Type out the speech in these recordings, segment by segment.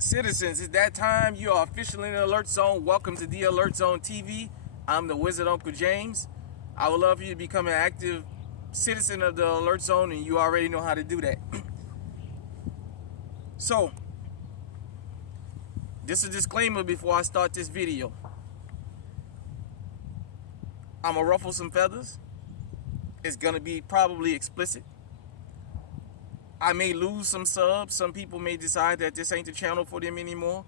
Citizens, it's that time. You are officially in the Alert Zone. Welcome to the Alert Zone TV. I'm the Wizard Uncle James. I would love for you to become an active citizen of the Alert Zone, and you already know how to do that. So, just a disclaimer before I start this video. I'm going to ruffle some feathers. It's going to be probably explicit. I may lose some subs. Some people may decide that this ain't the channel for them anymore,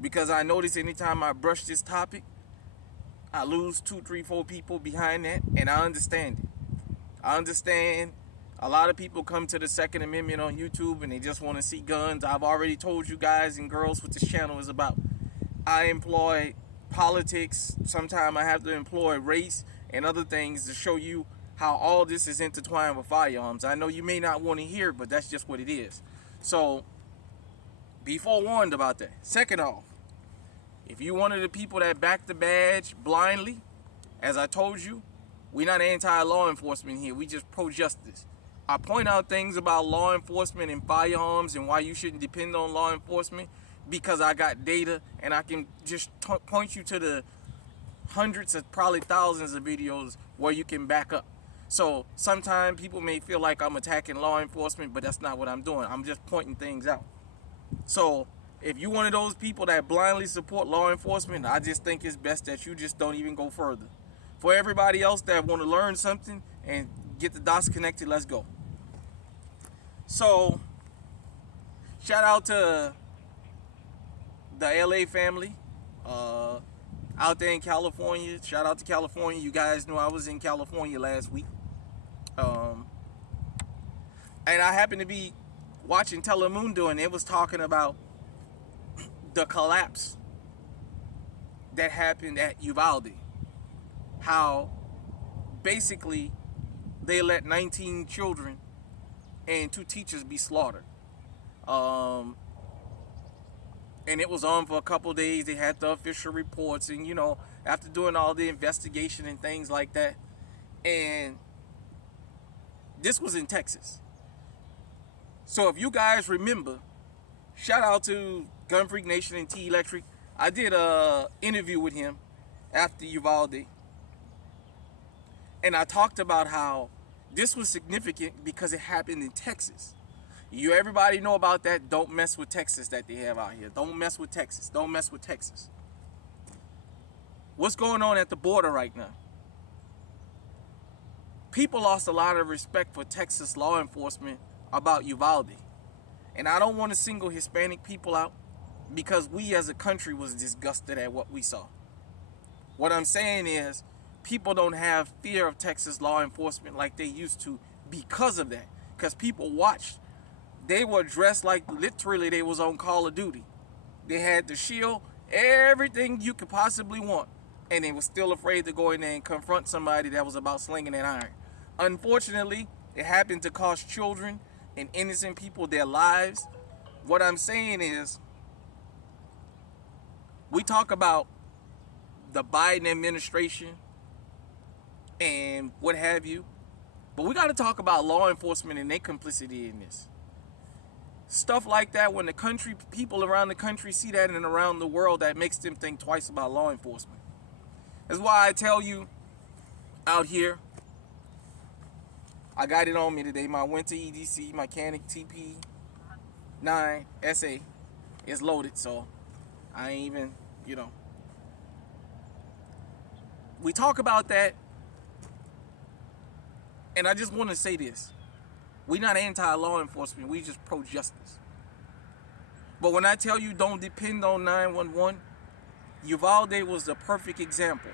because I notice anytime I brush this topic, I lose 2, 3, 4 people behind that, and I understand it. I understand a lot of people come to the Second Amendment on YouTube and they just want to see guns. I've already told you guys and girls what this channel is about. I employ politics. Sometimes I have to employ race and other things to show you how all this is intertwined with firearms. I know you may not want to hear it, but that's just what it is. So, be forewarned about that. Second off, if you're one of the people that back the badge blindly, as I told you, we're not anti-law enforcement here. We just pro-justice. I point out things about law enforcement and firearms and why you shouldn't depend on law enforcement because I got data and I can just point you to the hundreds of, probably thousands of videos where you can back up. So sometimes people may feel like I'm attacking law enforcement, but that's not what I'm doing. I'm just pointing things out. So if you're one of those people that blindly support law enforcement, I just think it's best that you just don't even go further. For everybody else that want to learn something and get the dots connected, let's go. So, shout out to the LA family out there in California. Shout out to California. You guys know I was in California last week. And I happened to be watching Telemundo, and it was talking about the collapse that happened at Uvalde. How basically they let 19 children and 2 teachers be slaughtered. And it was on for a couple of days. They had the official reports, and you know, after doing all the investigation and things like that. And this was in Texas. So if you guys remember, shout out to Gun Freak Nation and T Electric. I did a interview with him after Uvalde, and I talked about how this was significant because it happened in Texas. Everybody know about that. Don't mess with Texas that they have out here. Don't mess with Texas. Don't mess with Texas. What's going on at the border right now? People lost a lot of respect for Texas law enforcement about Uvalde. And I don't want to single Hispanic people out because we as a country was disgusted at what we saw. What I'm saying is, people don't have fear of Texas law enforcement like they used to because of that. Because people watched. They were dressed like literally they was on Call of Duty. They had the shield, everything you could possibly want. And they were still afraid to go in there and confront somebody that was about slinging that iron. Unfortunately, it happened to cost children and innocent people their lives. What I'm saying is, we talk about the Biden administration and what have you, but we got to talk about law enforcement and their complicity in this. Stuff like that, when the country, people around the country see that and around the world, that makes them think twice about law enforcement. That's why I tell you out here, I got it on me today, my winter EDC, my Canic TP9 SA is loaded, so I ain't even, you know. We talk about that, and I just want to say this. We're not anti-law enforcement. We just pro-justice. But when I tell you don't depend on 911, Uvalde was the perfect example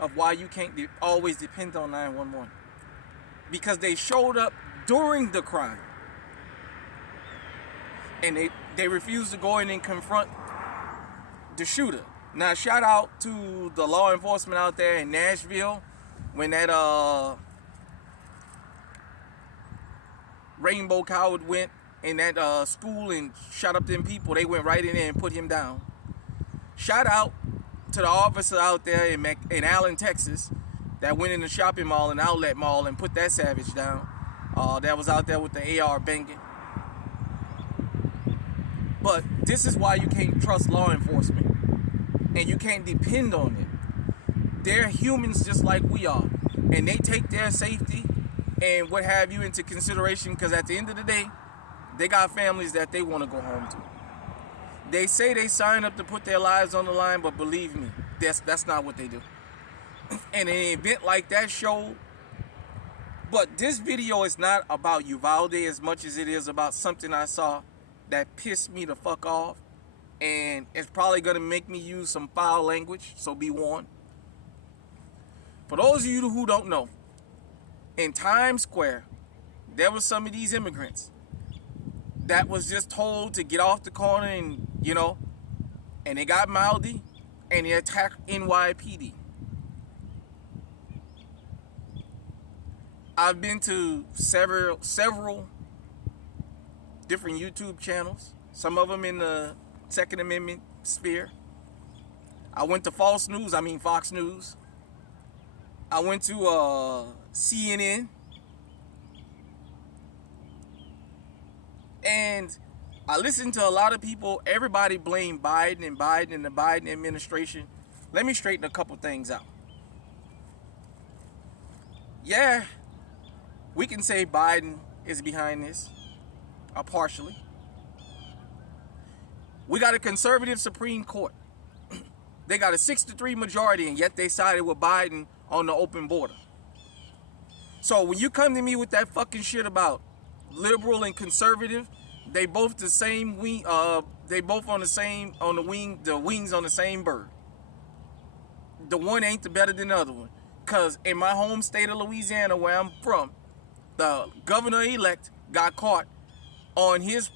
of why you can't always depend on 911. Because they showed up during the crime. And they refused to go in and confront the shooter. Now, shout out to the law enforcement out there in Nashville when that Rainbow Coward went in that school and shot up them people. They went right in there and put him down. Shout out to the officer out there in Allen, Texas, that went in the shopping mall and outlet mall and put that savage down. That was out there with the AR banging. But this is why you can't trust law enforcement. And you can't depend on them. They're humans just like we are. And they take their safety and what have you into consideration, because at the end of the day, they got families that they want to go home to. They say they sign up to put their lives on the line, but believe me, that's not what they do. And an event like that showed. But this video is not about Uvalde as much as it is about something I saw that pissed me the fuck off. And it's probably going to make me use some foul language, so be warned. For those of you who don't know, in Times Square, there were some of these immigrants that was just told to get off the corner and, and they got mouthy and they attacked NYPD. I've been to several different YouTube channels, some of them in the Second Amendment sphere. I went to Fox News. I went to CNN. And I listened to a lot of people. Everybody blamed Biden and the Biden administration. Let me straighten a couple things out. Yeah, we can say Biden is behind this, partially. We got a conservative Supreme Court. They got a 6-3 majority, and yet they sided with Biden on the open border. So when you come to me with that fucking shit about liberal and conservative, they both the same wing. They both on the wing. The wings on the same bird. The one ain't the better than the other one. Cause in my home state of Louisiana, where I'm from, the governor-elect got caught on his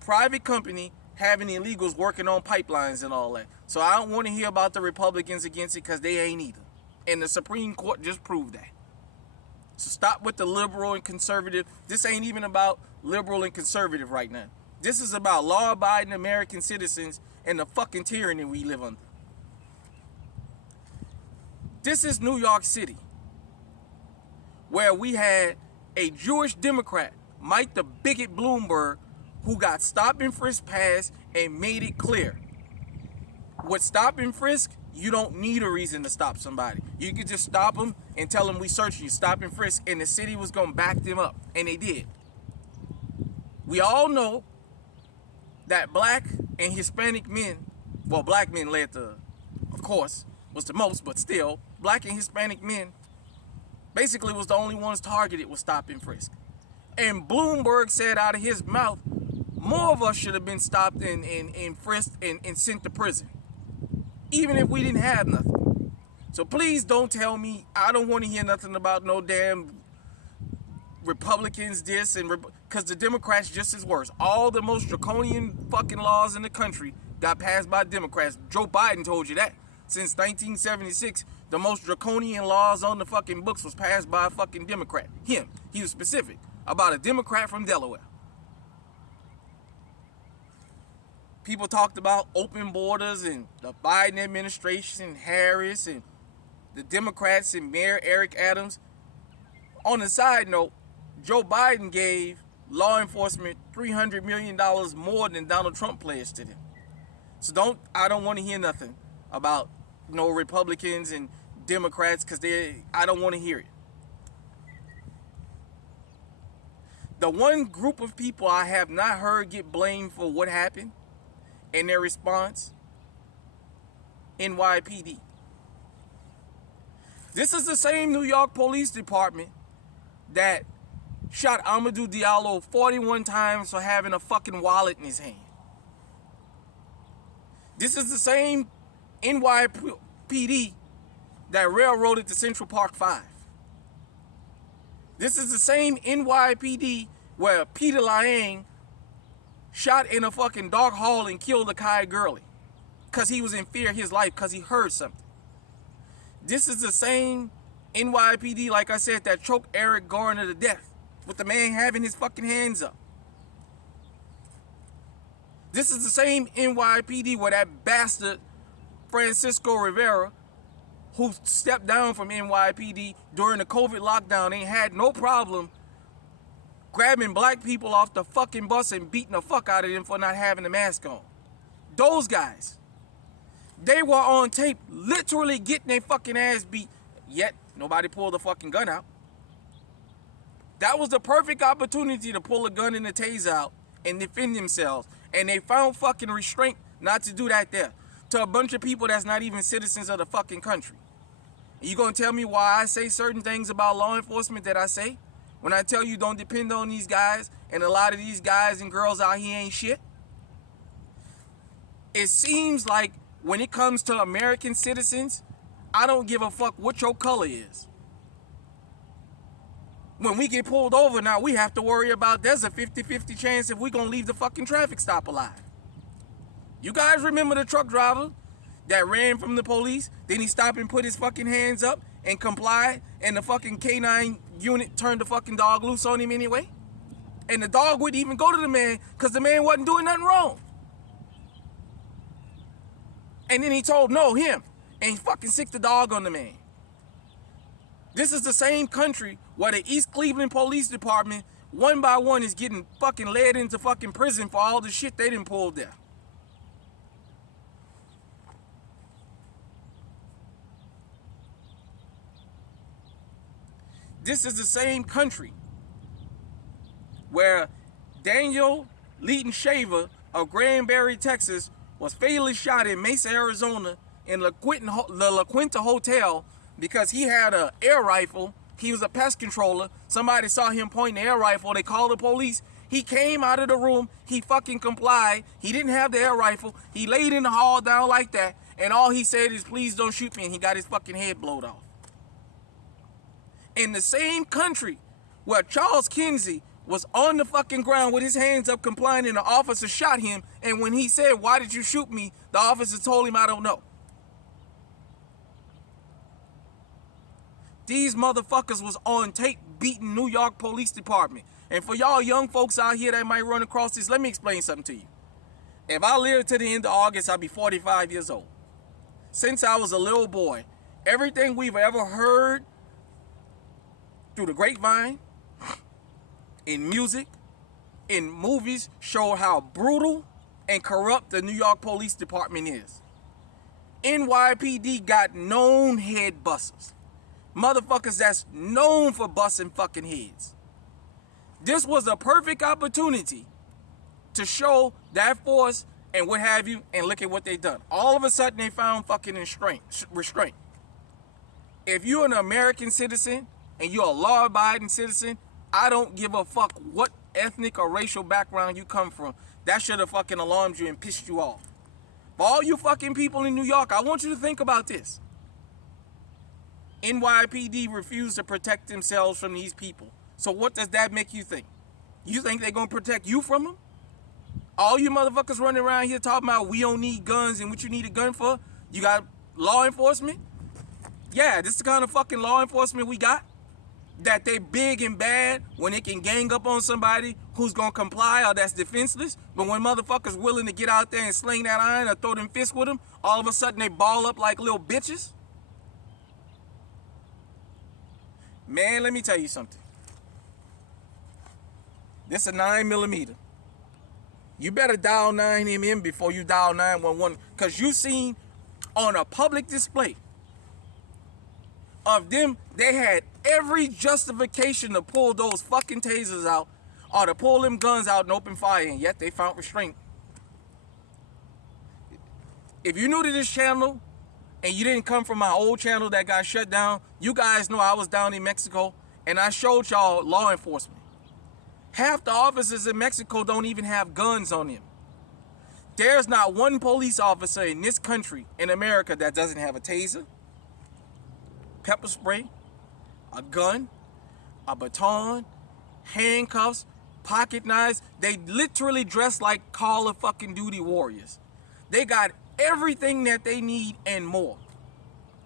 private company having illegals working on pipelines and all that. So I don't want to hear about the Republicans against it, because they ain't either. And the Supreme Court just proved that. So stop with the liberal and conservative. This ain't even about liberal and conservative right now. This is about law-abiding American citizens and the fucking tyranny we live under. This is New York City, where we had a Jewish Democrat, Mike the Bigot Bloomberg, who got stop and frisk passed and made it clear. With stop and frisk, you don't need a reason to stop somebody. You can just stop them and tell them we search you, stop and frisk, and the city was going to back them up, and they did. We all know that black and Hispanic men, well, black men led the, of course, was the most, but still, black and Hispanic men basically was the only ones targeted with stop and frisk. And Bloomberg said out of his mouth, more of us should have been stopped and frisked and sent to prison, even if we didn't have nothing. So please don't tell me, I don't want to hear nothing about no damn Republicans this, and because the Democrats just as worse. All the most draconian fucking laws in the country got passed by Democrats. Joe Biden told you that. Since 1976, the most draconian laws on the fucking books was passed by a fucking Democrat. Him. He was specific about a Democrat from Delaware. People talked about open borders and the Biden administration, Harris, and the Democrats and Mayor Eric Adams. On a side note, Joe Biden gave law enforcement $300 million more than Donald Trump pledged to them. So I don't want to hear nothing about no Republicans and Democrats, because I don't want to hear it. The one group of people I have not heard get blamed for what happened and their response, NYPD. This is the same New York Police Department that shot Amadou Diallo 41 times for having a fucking wallet in his hand. This is the same NYPD that railroaded to Central Park 5. This is the same NYPD where Peter Liang shot in a fucking dark hall and killed Akai Gurley because he was in fear of his life because he heard something. This is the same NYPD, like I said, that choked Eric Garner to death with the man having his fucking hands up. This is the same NYPD where that bastard Francisco Rivera, who stepped down from NYPD during the COVID lockdown, ain't had no problem grabbing black people off the fucking bus and beating the fuck out of them for not having a mask on. Those guys. They were on tape literally getting their fucking ass beat, yet nobody pulled the fucking gun out. That was the perfect opportunity to pull a gun and a taser out and defend themselves. And they found fucking restraint not to do that there. To a bunch of people that's not even citizens of the fucking country. You gonna tell me why I say certain things about law enforcement that I say? When I tell you don't depend on these guys, and a lot of these guys and girls out here ain't shit? It seems like when it comes to American citizens, I don't give a fuck what your color is. When we get pulled over now, we have to worry about there's a 50-50 chance if we're gonna leave the fucking traffic stop alive. You guys remember the truck driver that ran from the police, then he stopped and put his fucking hands up and complied, and the fucking K9 unit turned the fucking dog loose on him anyway? And the dog wouldn't even go to the man because the man wasn't doing nothing wrong. And then he told him, and he fucking sicked the dog on the man. This is the same country where the East Cleveland Police Department, one by one, is getting fucking led into fucking prison for all the shit they done pulled there. This is the same country where Daniel Leighton Shaver of Granbury, Texas, was fatally shot in Mesa, Arizona, in the La Quinta Hotel because he had an air rifle. He was a pest controller. Somebody saw him pointing the air rifle. They called the police. He came out of the room. He fucking complied. He didn't have the air rifle. He laid in the hall down like that. And all he said is, please don't shoot me. And he got his fucking head blowed off. In the same country where Charles Kinsey was on the fucking ground with his hands up complying, and the officer shot him. And when he said, why did you shoot me? The officer told him, I don't know. These motherfuckers was on tape beating New York Police Department. And for y'all young folks out here that might run across this, let me explain something to you. If I live to the end of August, I'll be 45 years old. Since I was a little boy, everything we've ever heard through the grapevine, in music, in movies, show how brutal and corrupt the New York Police Department is. NYPD got known head busters. Motherfuckers that's known for busting fucking heads. This was a perfect opportunity to show that force and what have you, and look at what they done. All of a sudden, they found fucking restraint. If you're an American citizen and you're a law-abiding citizen, I don't give a fuck what ethnic or racial background you come from. That should have fucking alarmed you and pissed you off. For all you fucking people in New York, I want you to think about this. NYPD refused to protect themselves from these people. So what does that make you think? You think they're going to protect you from them? All you motherfuckers running around here talking about we don't need guns and what you need a gun for? You got law enforcement? Yeah, this is the kind of fucking law enforcement we got. That they big and bad when they can gang up on somebody who's going to comply or that's defenseless. But when motherfuckers willing to get out there and sling that iron or throw them fists with them, all of a sudden they ball up like little bitches. Man, let me tell you something. This is a 9mm. You better dial 9mm before you dial 911, because you seen on a public display of them, they had every justification to pull those fucking tasers out or to pull them guns out and open fire, and yet they found restraint. If you're new to this channel and you didn't come from my old channel that got shut down, you guys know I was down in Mexico and I showed y'all law enforcement. Half the officers in Mexico don't even have guns on them. There's not one police officer in this country, in America, that doesn't have a taser, pepper spray, a gun, a baton, handcuffs, pocket knives. They literally dress like Call of fucking Duty warriors. They got everything that they need and more.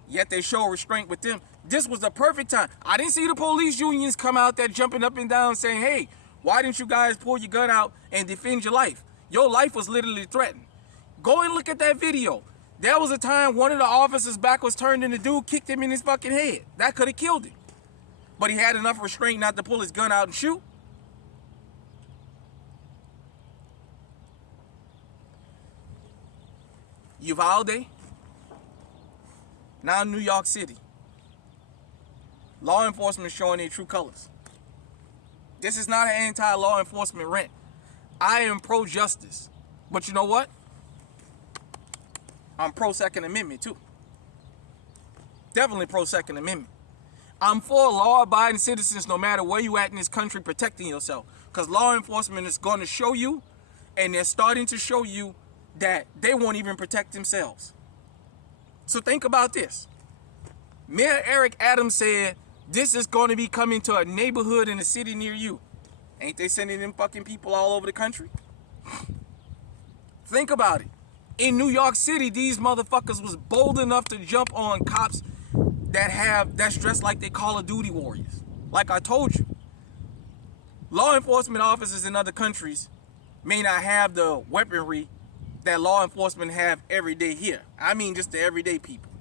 Yet they show restraint with them. This was the perfect time. I didn't see the police unions come out there jumping up and down saying, hey, why didn't you guys pull your gun out and defend your life? Your life was literally threatened. Go and look at that video. There was a time one of the officers' back was turned and the dude kicked him in his fucking head. That could have killed him. But he had enough restraint not to pull his gun out and shoot. Uvalde, now New York City. Law enforcement is showing their true colors. This is not an anti-law enforcement rant. I am pro-justice. But you know what? I'm pro-Second Amendment too. Definitely pro-Second Amendment. I'm for law-abiding citizens no matter where you at in this country protecting yourself. Because law enforcement is going to show you, and they're starting to show you, that they won't even protect themselves. So think about this. Mayor Eric Adams said this is going to be coming to a neighborhood in a city near you. Ain't they sending them fucking people all over the country? Think about it. In New York City, these motherfuckers was bold enough to jump on cops that's dressed like they Call of Duty warriors. Like I told you, law enforcement officers in other countries may not have the weaponry that law enforcement have every day here. I mean just the everyday people.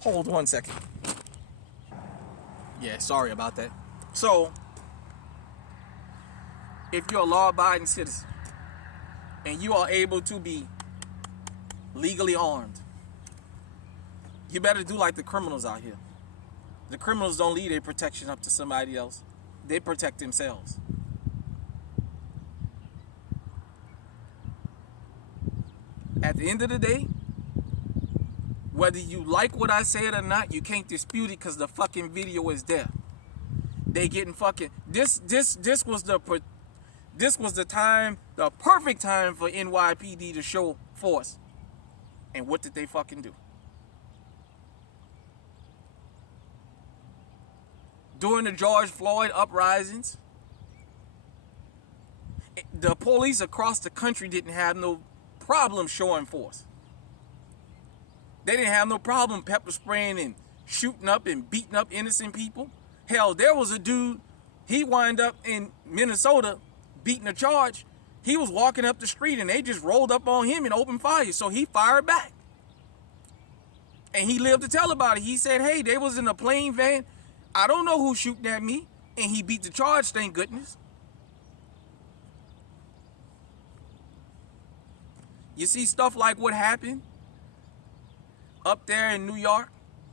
Hold 1 second. Yeah, sorry about that. So, if you're a law-abiding citizen and you are able to be legally armed, you better do like the criminals out here. The criminals don't leave their protection up to somebody else. They protect themselves. At the end of the day, whether you like what I said or not, you can't dispute it because the fucking video is there. They getting fucking this was the time, the perfect time for NYPD to show force. And what did they fucking do? During the George Floyd uprisings, the police across the country didn't have no problem showing force. They didn't have no problem pepper spraying and shooting up and beating up innocent people. Hell, there was a dude, he wound up in Minnesota beating a charge. He was walking up the street and they just rolled up on him and opened fire. So he fired back. And he lived to tell about it. He said, hey, they was in a plain van. I don't know who's shooting at me. And he beat the charge, thank goodness. You see stuff like what happened up there in New York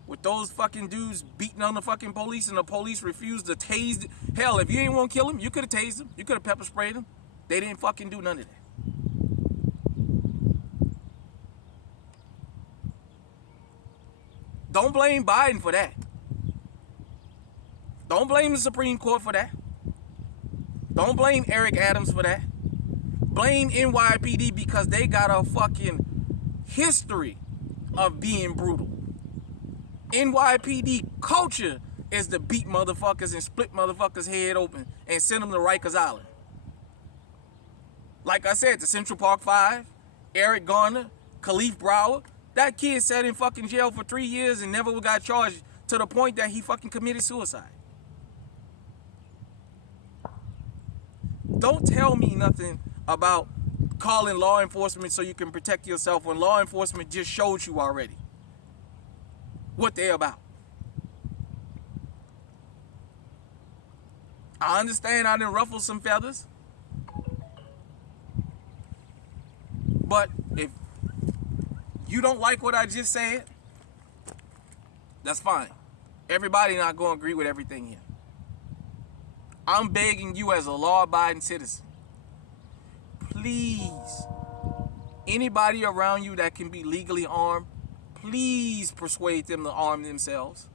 with those fucking dudes beating on the fucking police and the police refused to tase. Hell, if you didn't want to kill him, you could have tased him. You could have pepper sprayed him. They didn't fucking do none of that. Don't blame Biden for that. Don't blame the Supreme Court for that. Don't blame Eric Adams for that. Blame NYPD because they got a fucking history of being brutal. NYPD culture is to beat motherfuckers and split motherfuckers' head open and send them to Rikers Island. Like I said, the Central Park 5, Eric Garner, Khalif Broward, that kid sat in fucking jail for 3 years and never got charged to the point that he fucking committed suicide. Don't tell me nothing about calling law enforcement so you can protect yourself when law enforcement just showed you already what they're about. I understand I done ruffled some feathers, but if you don't like what I just said, that's fine. Everybody not going to agree with everything here. I'm begging you as a law-abiding citizen, please, anybody around you that can be legally armed, please persuade them to arm themselves.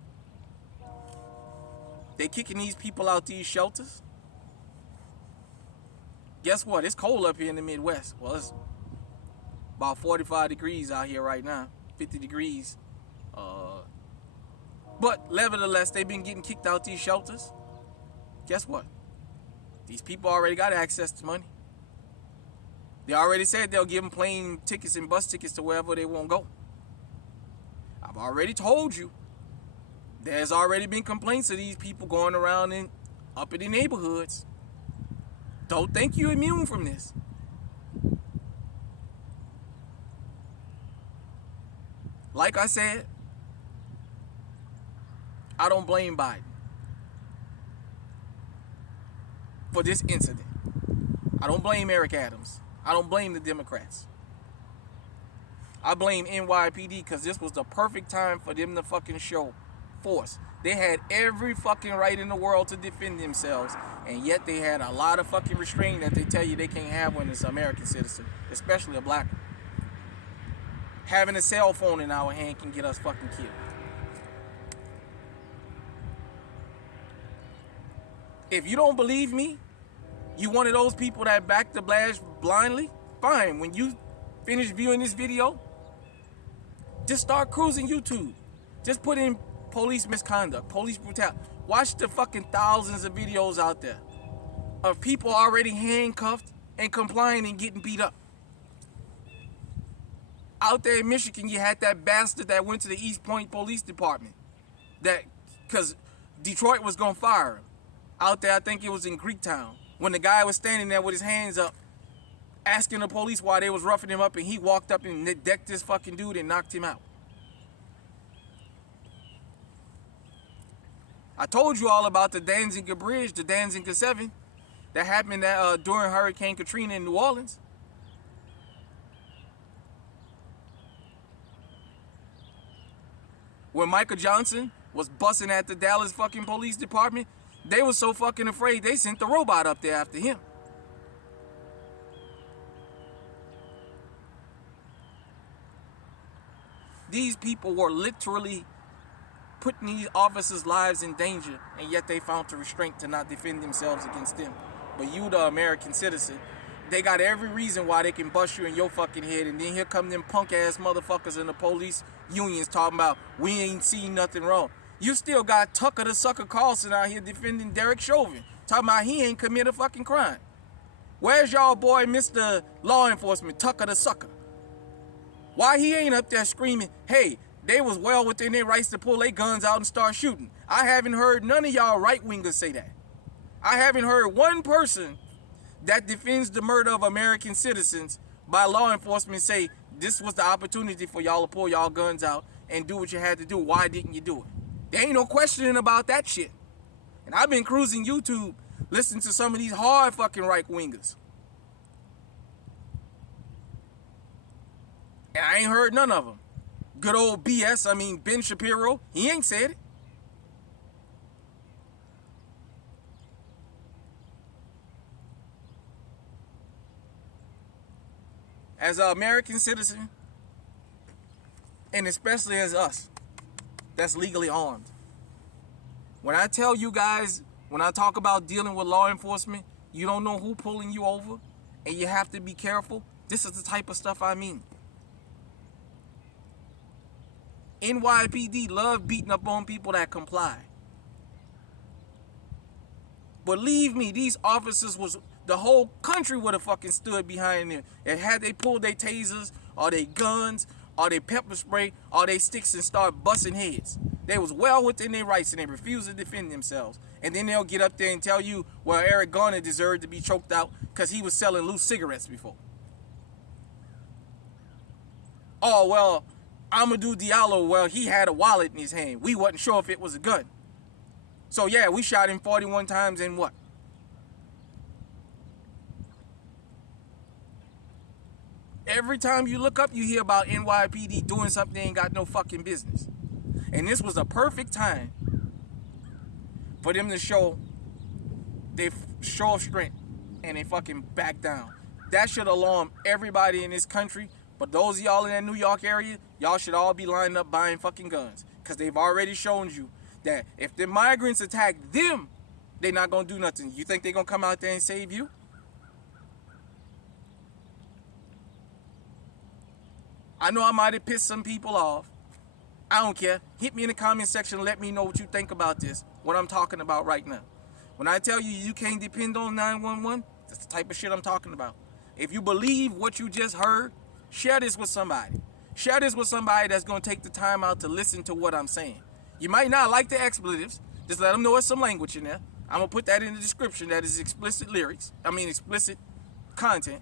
They kicking these people out these shelters. Guess what? It's cold up here in the Midwest. Well, it's about 45 degrees out here right now, 50 degrees. But nevertheless, they've been getting kicked out these shelters. Guess what? These people already got access to money. They already said they'll give them plane tickets and bus tickets to wherever they want to go. I've already told you, there's already been complaints of these people going around in uppity neighborhoods. Don't think you're immune from this. Like I said, I don't blame Biden for this incident. I don't blame Eric Adams. I don't blame the Democrats. I blame NYPD because this was the perfect time for them to fucking show force. They had every fucking right in the world to defend themselves, and yet they had a lot of fucking restraint that they tell you they can't have when it's an American citizen, especially a black one. Having a cell phone in our hand can get us fucking killed. If you don't believe me, you one of those people that back the blast blindly, fine. When you finish viewing this video, just start cruising YouTube. Just put in police misconduct, police brutality. Watch the fucking thousands of videos out there of people already handcuffed and complying and getting beat up. Out there in Michigan, you had that bastard that went to the East Point Police Department, that because Detroit was gonna fire him. Out there, I think it was in Greektown, when the guy was standing there with his hands up, asking the police why they was roughing him up, and he walked up and decked this fucking dude and knocked him out. I told you all about the Danziger Bridge, the Danziger 7, that happened during Hurricane Katrina in New Orleans. When Michael Johnson was busting at the Dallas fucking police department, they were so fucking afraid they sent the robot up there after him. These people were literally putting these officers' lives in danger, and yet they found the restraint to not defend themselves against them. But you, the American citizen, they got every reason why they can bust you in your fucking head, and then here come them punk-ass motherfuckers in the police unions talking about we ain't seen nothing wrong. You still got Tucker the Sucker Carlson out here defending Derek Chauvin, talking about he ain't committed a fucking crime. Where's y'all boy, Mr. Law Enforcement, Tucker the Sucker? Why he ain't up there screaming, hey, they was well within their rights to pull their guns out and start shooting? I haven't heard none of y'all right-wingers say that. I haven't heard one person that defends the murder of American citizens by law enforcement say this was the opportunity for y'all to pull y'all guns out and do what you had to do. Why didn't you do it? There ain't no questioning about that shit. And I've been cruising YouTube listening to some of these hard fucking right-wingers. And I ain't heard none of them. Good old BS, Ben Shapiro, he ain't said it. As an American citizen, and especially as us, that's legally armed. When I tell you guys, when I talk about dealing with law enforcement, you don't know who pulling you over, and you have to be careful. This is the type of stuff I mean. NYPD love beating up on people that comply. Believe me, these officers the whole country would have fucking stood behind them. And had they pulled their tasers, or their guns, or their pepper spray, or their sticks and start busting heads. They was well within their rights and they refused to defend themselves. And then they'll get up there and tell you, well, Eric Garner deserved to be choked out because he was selling loose cigarettes before. Oh, well, Amadou Diallo, well, he had a wallet in his hand. We wasn't sure if it was a gun. So yeah, we shot him 41 times and what? Every time you look up, you hear about NYPD doing something they ain't got no fucking business. And this was a perfect time for them to show their show of strength and they fucking back down. That should alarm everybody in this country. But those of y'all in that New York area, y'all should all be lined up buying fucking guns. Because they've already shown you that if the migrants attack them, they're not going to do nothing. You think they're going to come out there and save you? I know I might have pissed some people off. I don't care. Hit me in the comment section and let me know what you think about this, what I'm talking about right now. When I tell you you can't depend on 911, that's the type of shit I'm talking about. If you believe what you just heard, share this with somebody. Share this with somebody that's going to take the time out to listen to what I'm saying. You might not like the expletives. Just let them know there's some language in there. I'm going to put that in the description. That is explicit explicit content.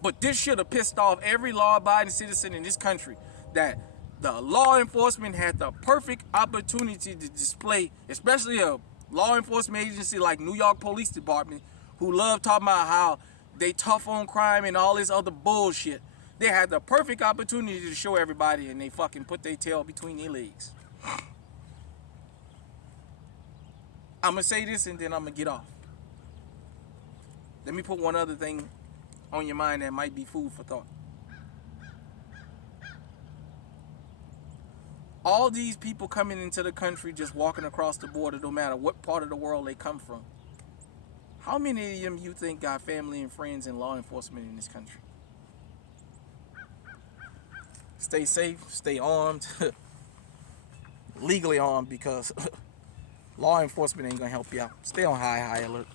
But this should have pissed off every law-abiding citizen in this country, that the law enforcement had the perfect opportunity to display, especially a law enforcement agency like New York Police Department, who love talking about how they tough on crime and all this other bullshit. They had the perfect opportunity to show everybody, and they fucking put their tail between their legs. I'm going to say this, and then I'm going to get off. Let me put one other thing on your mind that might be food for thought. All these people coming into the country, just walking across the border, no matter what part of the world they come from, how many of them you think got family and friends in law enforcement in this country? Stay safe, stay armed, legally armed, because law enforcement ain't gonna help you out. Stay on high alert.